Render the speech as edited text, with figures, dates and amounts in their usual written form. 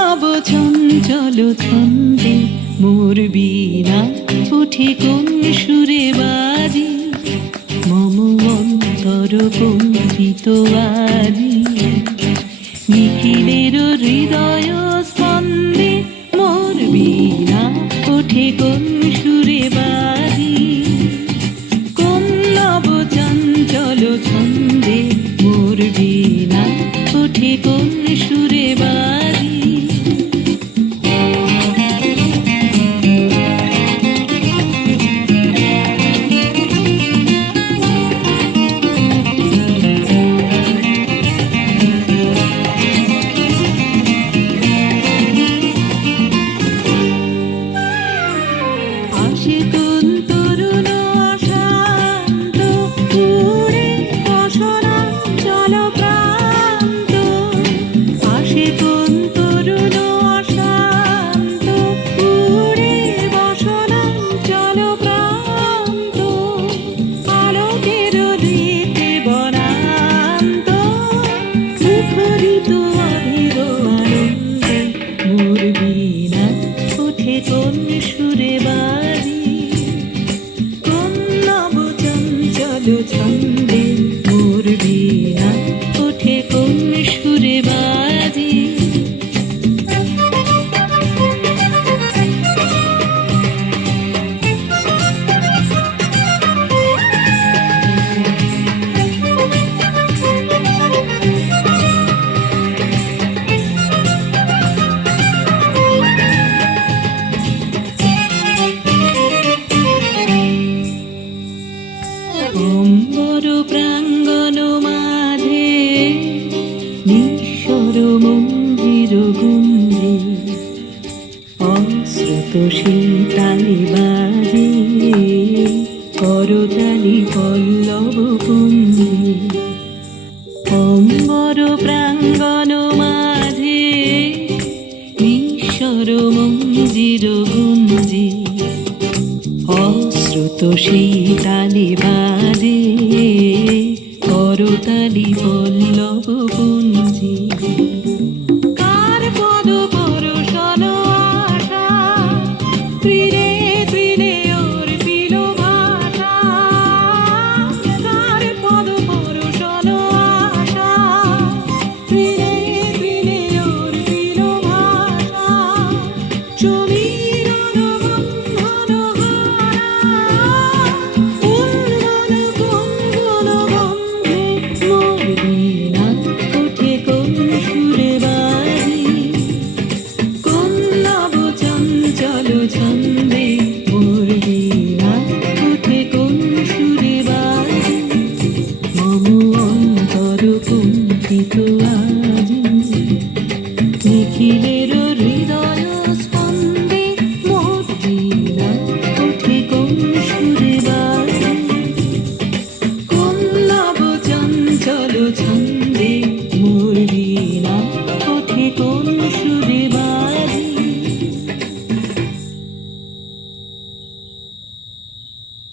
নব চঞ্চল ছন্দে মোর বীণা উঠে কোন সুরে বাজি, মম অন্তর কম্পিত আজি। নিখিলের হৃদয় স্পন্দে মোর বীণা ওঠে কোন সুরে বাজি, কোন নব চঞ্চল ছন্দে মোর বীণা ওঠে কোন সুরে বাজি। কোন তরুণ অশান্ত উড়ে বসনাঞ্চল প্রান্ত, আসে কোন তরুণ অশান্ত উড়ে বসনাঞ্চল প্রান্ত, আলোকের দিতে বনান্ত মুখরিত অধীর আনন্দে মোর বীণা ওঠে কোন সুরে বাজি, ছন্দে মোর বীণা ওঠে কোন সুরে বাজি। অম্বর প্রাঙ্গণ মাঝে নিঃস্বর মন্দির গুঞ্জে, অশ্রুত শীতালে বাজে করতালি পল্লব কুঞ্জে। অম্বর প্রাঙ্গণ মাঝে নিঃস্বর মন্দির গুঞ্জে, অশ্রুত শীতালে বাজে করতালি